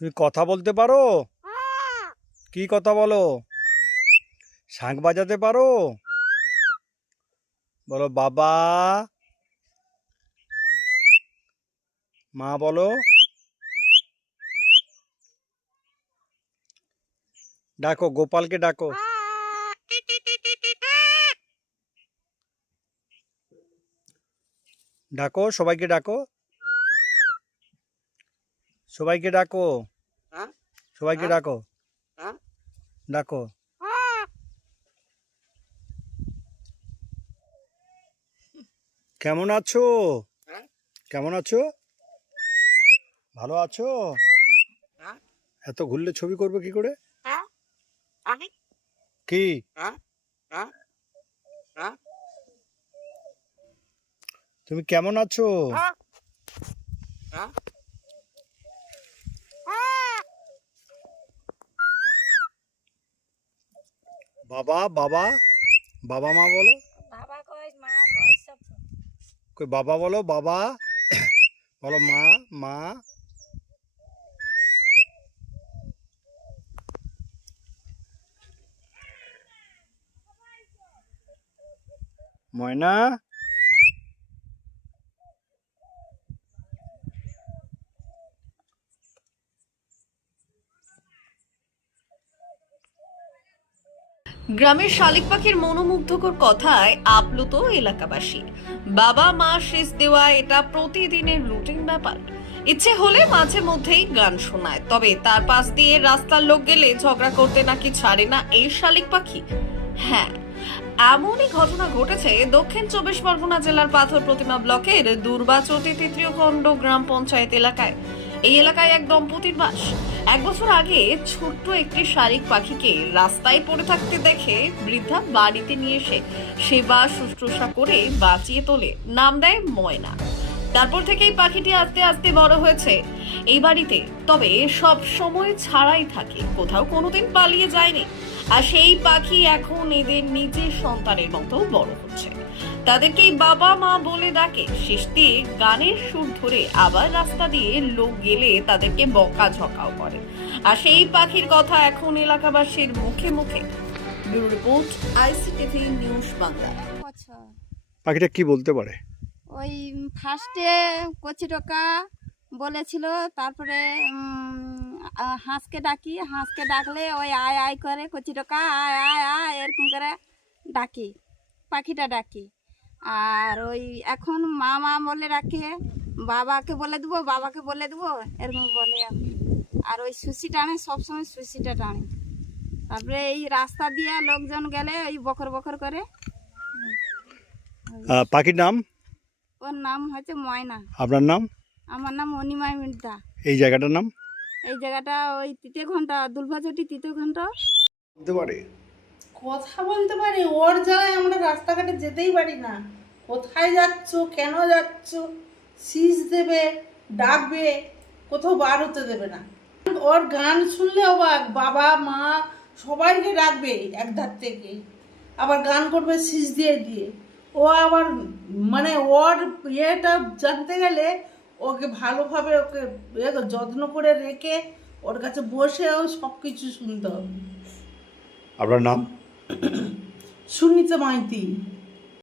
তুমি কথা বলতে পারো? কি কথা বলো? শাঁখ বাজাতে পারো? বলো বাবা। মা বলো। ডাকো গোপালকে ডাকো। ডাকো সবাইকে ডাকো। সবাইকে ডাকো। হ্যাঁ? সবাইকে হ্যাঁ? ডাকো। হ্যাঁ? ডাকো। কেমন আছো? কেমন আছো? ভালো আছো? হ্যাঁ? এত ঘুরলে ছবি করবে কি করে? কি? তুমি কেমন আছো হ্যাঁ? বাবা বাবা বাবা মা বলো। বাবা মা সব কই বাবা বলো বাবা বলো মা মা। ময়না? গ্রামের শালিক পাখির মনোমুগ্ধকর কথায় আপ্লুত এলাকাবাসী। বাবা, মা শেষ দেওয়া এটা প্রতিদিনের রুটিন ব্যাপার। ইচ্ছে হলে মাঝে মধ্যেই গান শোনায়, তবে তার পাশ দিয়ে রাস্তার লোক গেলে ঝগড়া করতে নাকি ছাড়ে না এই শালিক পাখি? হ্যাঁ এমনই ঘটনা ঘটেছে দক্ষিণ চব্বিশ পরগনা জেলার পাথর প্রতিমা ব্লকের দুর্বাচটি তৃতীয় খণ্ড গ্রাম পঞ্চায়েত এলাকায়। এই এলাকায় এক দম্পতির বাস। এক বছর আগে ছোট্ট একটি শালিক পাখিকে রাস্তায় পড়ে থাকতে দেখে বৃদ্ধা বাড়িতে নিয়ে এসে সেবা শুশ্রূষা করে বাঁচিয়ে তোলে। নাম দেয় ময়না। তারপর থেকেই পাখিটি আস্তে আস্তে বড় হয়েছে। এই বাড়িতে তবে সব সময় ছাড়াই থাকে। কোথাও কোনোদিন পালিয়ে যায়নি। আর সেই পাখি এখন এদের নিজের সন্তানের মতো বড় হচ্ছে। তাদেরকেই বাবা মা বলে ডাকে। শেষ দিয়ে গানের সুর ধরে আবার রাস্তা দিয়ে লোক গেলে তাদেরকে বকা ঝকাও করে। আর সেই পাখির কথা এখন এলাকাবাসীর মুখে মুখে। Bureau report ICTV news Bangla. বছর পাখিটা কি বলতে পারে? ওই ফার্স্টে কচি টকা বলেছিল তারপরে হাঁসকে ডাকি। হাঁসকে ডাকলে ওই আয় আয় করে কচি টকা আয় আয় আয় এরকম করে ডাকি। পাখিটা ডাকি। আর ওই এখন মা মা বলে রাখে বাবাকে বলে দেবো বাবাকে বলে দেবো এরকম বলে। আর ওই সুশি টানে সবসময় সুশিটা টানে। তারপরে এই রাস্তা দিয়ে লোকজন গেলে ওই বকর বকর করে। পাখির নাম? ওর নাম হচ্ছে ময়না। আপনার নাম? আমার নাম অনিমায় মির্জা। এই জায়গাটার নাম? এই জায়গাটা ওই তৃতীয় ঘণ্টা দুলভাচটি তৃতীয় ঘণ্টা। বলতে পারে। কথা বলতে পারি? ওর জ্বালায় আমরা রাস্তাঘাটে যেতেই পারি না। কোথায় যাচ্ছ? কেন যাচ্ছ? সিজ দেবে, ডাকবে, কোথাও বার হতে দেবে না। ওর গান শুনলে অবাক। বাবা, মা সবাইকে ডাকবে এক ধার থেকে। আবার গান করবে সিজ দিয়ে দিয়ে। ও আবার মানে ওর ইয়েটা জানতে গেলে ওকে ভালোভাবে ওকে যত্ন করে রেখে ওর কাছে বসেও সব কিছু শুনতে হবে। আপনার নাম? সুনীতা মাইতি।